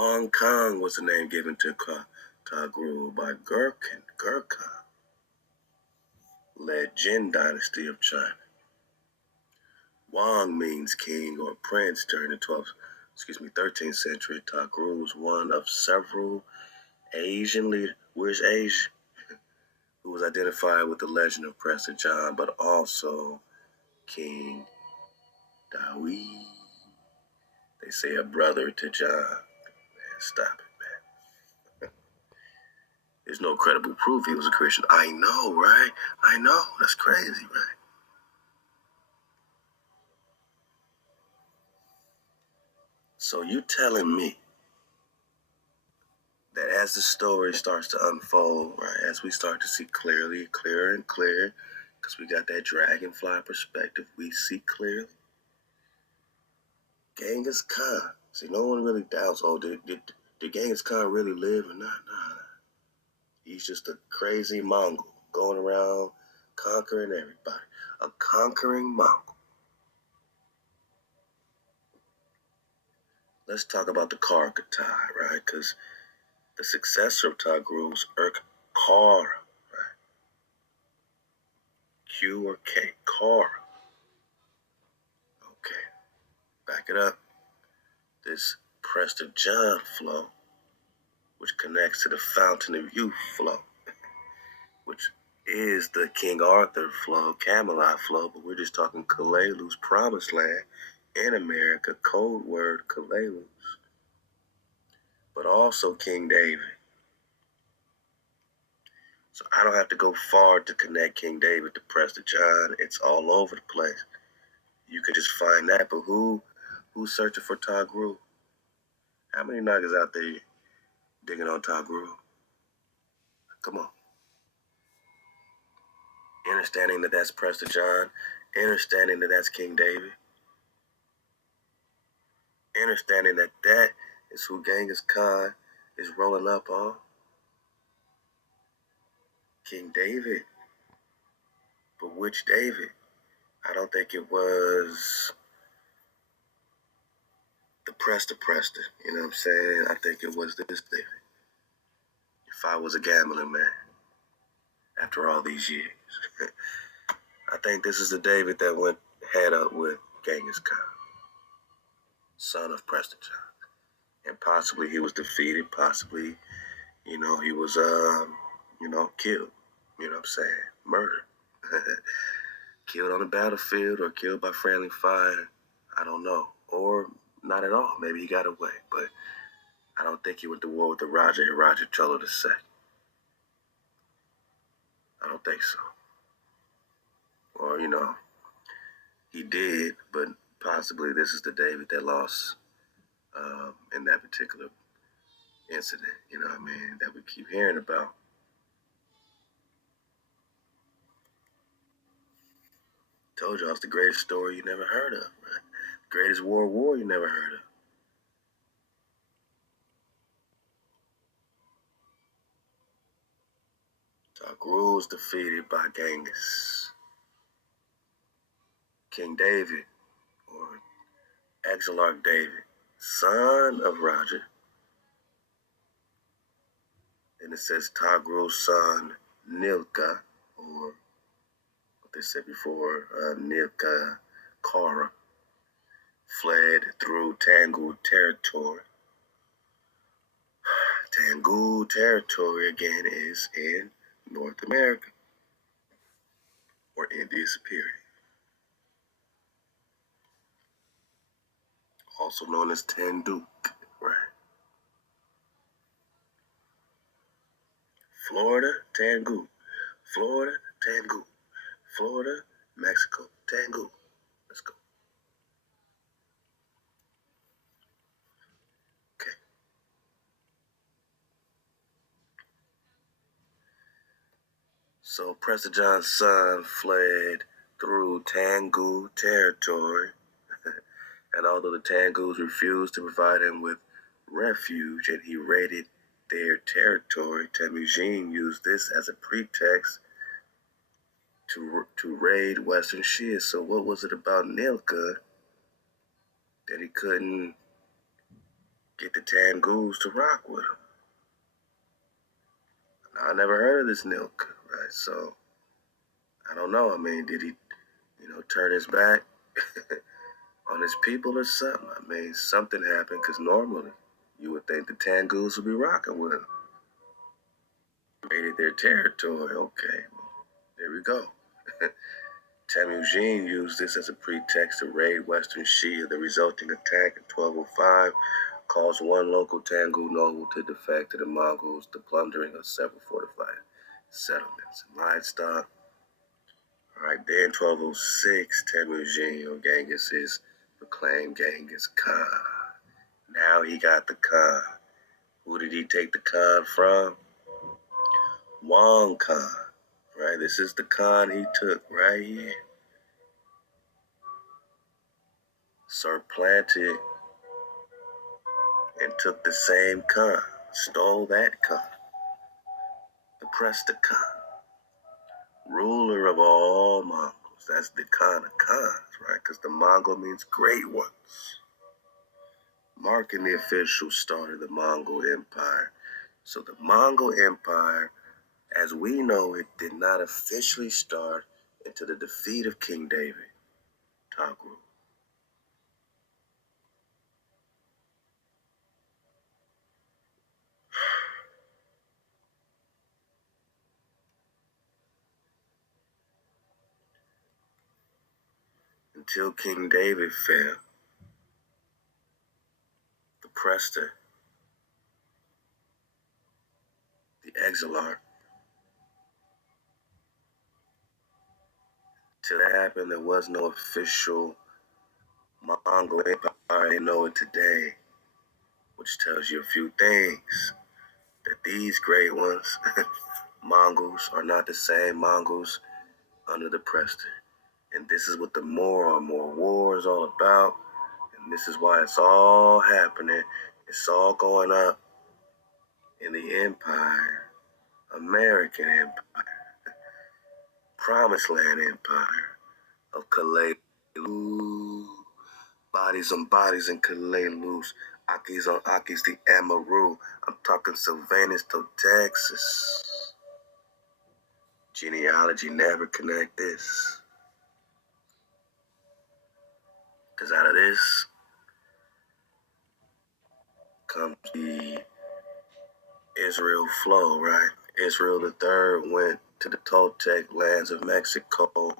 Wang Kang was the name given to Toghrul by Gurkha led Jin dynasty of China. Wang means king or prince during the 13th century. Toghrul was one of several Asian leaders. Where's Asia? Who was identified with the legend of Prester John, but also King Dawi. They say a brother to John. Man, stop it, man. There's no credible proof he was a Christian. I know, right? I know. That's crazy, right? So you telling me that as the story starts to unfold, right, as we start to see clearer and clearer, because we got that dragonfly perspective, we see clearly. Genghis Khan. See, no one really doubts, did Genghis Khan really live or not? Nah. He's just a crazy Mongol going around conquering everybody. A conquering Mongol. Let's talk about the Karkatai, right? Because the successor of Toghrul was Kara, right? Q or K, Kara. Okay, back it up. This Prester John flow, which connects to the Fountain of Youth flow, which is the King Arthur flow, Camelot flow, but we're just talking Kalelu's promised land in America, code word Kalelus, but also King David. So I don't have to go far to connect King David to Prester John. It's all over the place. You can just find that, but who's searching for Toghrul? How many niggas out there digging on Toghrul? Come on. Understanding that that's Prester John, understanding that that's King David, understanding that that is who Genghis Khan is rolling up on. King David. But which David? I don't think it was the Prester, you know what I'm saying? I think it was this David. If I was a gambling man, after all these years, I think this is the David that went head up with Genghis Khan, son of Prester John. And possibly he was defeated, possibly, he was, killed, you know what I'm saying? Murdered. Killed on the battlefield or killed by friendly fire, I don't know. Or not at all. Maybe he got away, but I don't think he went to war with the Raja Cholo II. I don't think so. Or, he did, but possibly this is the David that lost in that particular incident, you know what I mean, that we keep hearing about. Told y'all it's the greatest story you never heard of, right? Greatest world war you never heard of. Toghrul was defeated by Genghis. King David, or Exarch David, son of Roger. And it says Toghrul's son, Nilka, or what they said before, Nilka Kara, fled through Toghrul territory. Toghrul territory, again, is in North America, or India Superior, also known as Tanduk, right? Florida, Tangul. Florida, Tangul. Florida, Mexico, Tangul. Let's go. Okay. So Prester John's son fled through Tangul territory. And although the Tanguls refused to provide him with refuge and he raided their territory, Temujin used this as a pretext to raid Western Shia. So what was it about Nilka that he couldn't get the Tangus to rock with him. I never heard of this Nilk, right? So I don't know. I mean, did he, turn his back on his people or something? I mean, something happened because normally you would think the Tangus would be rocking with him. Raided their territory. Okay, well, there we go. Temujin used this as a pretext to raid Western Shia. The resulting attack in 1205 caused one local Tangu noble to defect to the Mongols, the plundering of several fortified settlements and livestock. All right, then 1206, Temujin, or Genghis, is proclaimed Genghis Khan. Now he got the Khan. Who did he take the Khan from? Wang Khan, right? This is the Khan he took right here. Supplanted and took the same Khan, stole that Khan, oppressed the Khan, ruler of all Mongols. That's the Khan of Khans, right? Because the Mongol means great ones, marking the official start of the Mongol Empire. So the Mongol Empire, as we know it, did not officially start until the defeat of King David, Toghrul. Until King David fell, the Prester, the Exilarch, till that happened, there was no official Mongol Empire. They know it today, which tells you a few things. That these great ones, Mongols, are not the same Mongols under the Prester. And this is what the more and more war is all about. And this is why it's all happening. It's all going up in the empire, American Empire, Promised Land Empire of Kalelu. Bodies on bodies in Kalelus, Akis on Akis, the Amaru. I'm talking Sylvanus to Texas. Genealogy never connect this. Because out of this comes the Israel flow, right? Israel the third went to the Toltec lands of Mexico.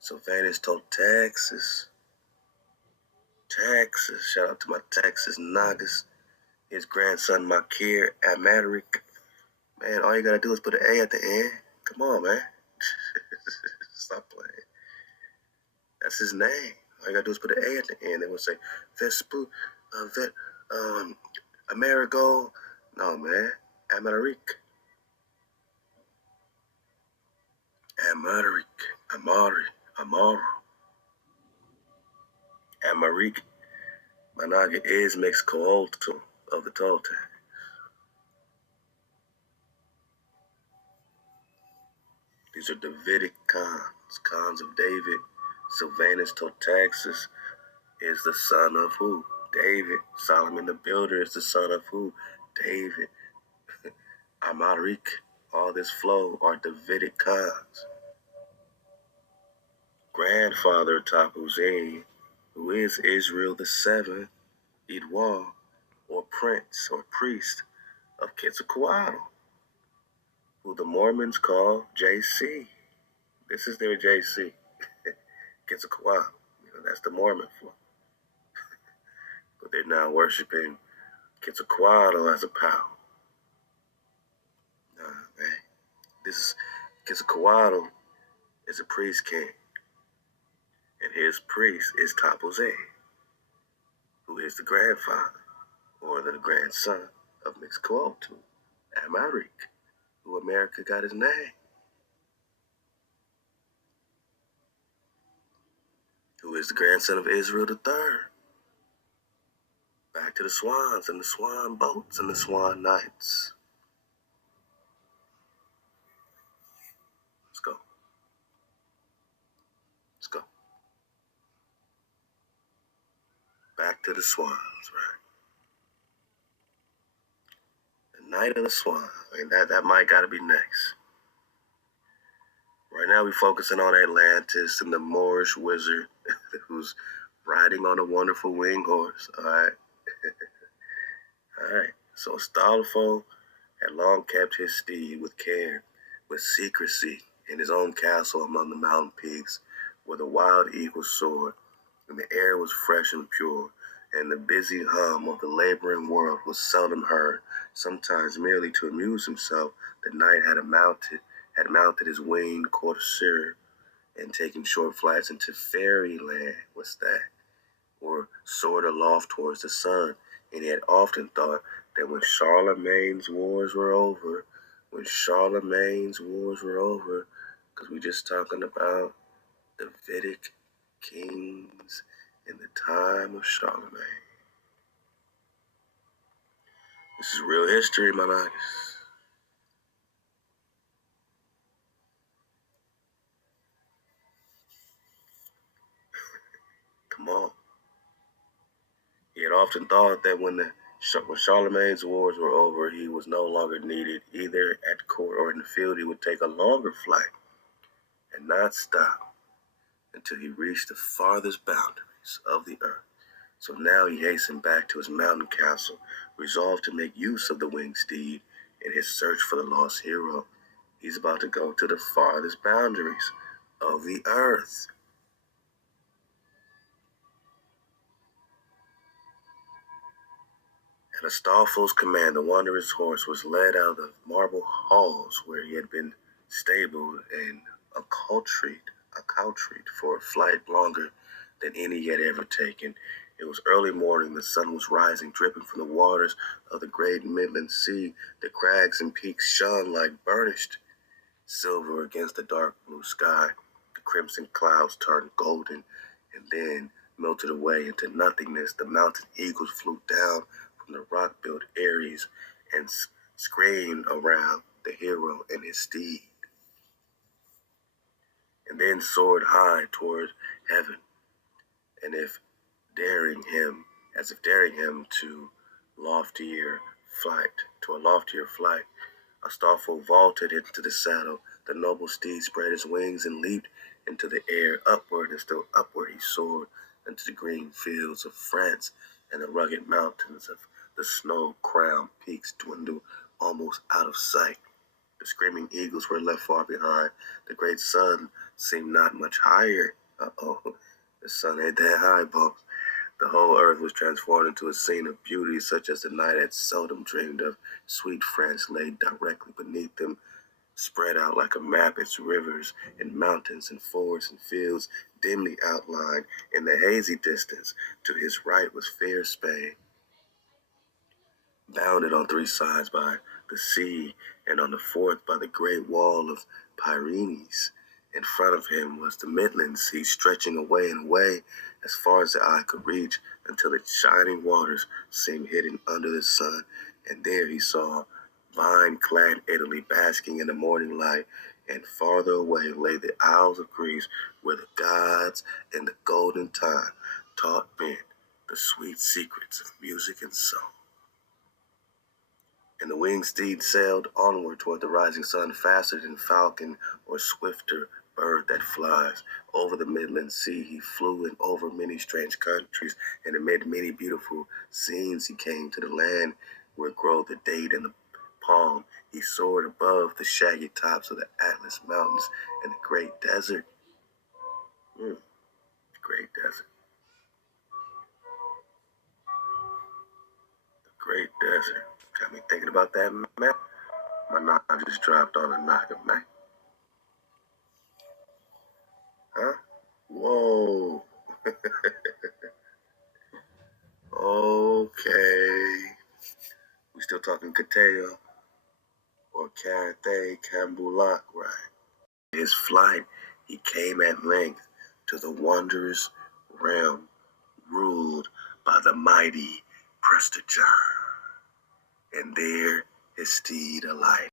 Sylvanus to Texas. Texas. Shout out to my Texas Nagas. His grandson Makir Amaric. Man, all you gotta do is put an A at the end. Come on, man. Stop playing. That's his name. All you gotta do is put an A at the end. They will say, Vespu, Amerigo. No, man. Amaric. Amaric. Amaru. Amaric. Managa is Mexico of the Toltec. These are Davidic Khans, Khans of David. Sylvanus Totaxis is the son of who? David. Solomon the Builder is the son of who? David. Amaric. All this flow are Davidic Khans. Grandfather Tapuzin, who is Israel the Seventh, Idwal, or prince or priest of Quetzalcoatl, who the Mormons call JC. This is their JC. Quetzalcoatl. That's the Mormon flow. But they're now worshiping Quetzalcoatl as a power. Nah, man. This is Quetzalcoatl is a priest king. And his priest is Tapuzin, who is the grandfather or the grandson of Mixcoatl, Amaric, who America got his name. Who is the grandson of Israel the Third. Back to the swans and the swan boats and the swan knights. Let's go. Let's go. Back to the swans, right? The Night of the Swan. And that might gotta be next. Right now we're focusing on Atlantis and the Moorish wizard who's riding on a wonderful winged horse. Alright. Alright. So Astolfo had long kept his steed with care, with secrecy, in his own castle among the mountain peaks, where the wild eagles soared, and the air was fresh and pure, and the busy hum of the laboring world was seldom heard. Sometimes merely to amuse himself, the knight had mounted his winged courser and taken short flights into fairyland. What's that? Or soared aloft towards the sun, and he had often thought that when Charlemagne's wars were over, because we're just talking about Davidic kings in the time of Charlemagne. This is real history, my guys. Come on. He had often thought that when Charlemagne's wars were over, he was no longer needed either at court or in the field. He would take a longer flight and not stop until he reached the farthest boundaries of the earth. So now he hastened back to his mountain castle, resolved to make use of the winged steed in his search for the lost hero. He's about to go to the farthest boundaries of the earth. At Astolfo's command, the wanderer's horse was led out of the marble halls where he had been stabled and accoutred for a flight longer than any he had ever taken. It was early morning, the sun was rising, dripping from the waters of the great Midland Sea. The crags and peaks shone like burnished silver against the dark blue sky. The crimson clouds turned golden and then melted away into nothingness. The mountain eagles flew down from the rock-built eyries and screamed around the hero and his steed, and then soared high toward heaven, and as if daring him to a loftier flight. Astolfo vaulted into the saddle. The noble steed spread his wings and leaped into the air. Upward and still upward he soared into the green fields of France, and the rugged mountains of the snow-crowned peaks dwindled almost out of sight. The screaming eagles were left far behind. The great sun seemed not much higher. The sun ain't that high, bumps. The whole earth was transformed into a scene of beauty such as the night had seldom dreamed of. Sweet France lay directly beneath them, spread out like a map, its rivers and mountains and forests and fields dimly outlined in the hazy distance. To his right was fair Spain, bounded on three sides by the sea, and on the fourth by the great wall of Pyrenees. In front of him was the Midland Sea, stretching away and away as far as the eye could reach, until its shining waters seemed hidden under the sun. And there he saw vine-clad Italy basking in the morning light, and farther away lay the Isles of Greece, where the gods in the golden time taught men the sweet secrets of music and song. And the winged steed sailed onward toward the rising sun, faster than falcon or swifter bird that flies. Over the Midland Sea he flew, and over many strange countries, and amid many beautiful scenes he came to the land where grow the date and the palm. He soared above the shaggy tops of the Atlas Mountains and the great desert. Great desert. The great desert. Got me thinking about that map. My knock just dropped on a knocker, man. Huh? Whoa. Okay. We still talking Kateo or Cathay Cambulak, right? His flight, he came at length to the wondrous realm ruled by the mighty Prestigion, and there his steed alighted.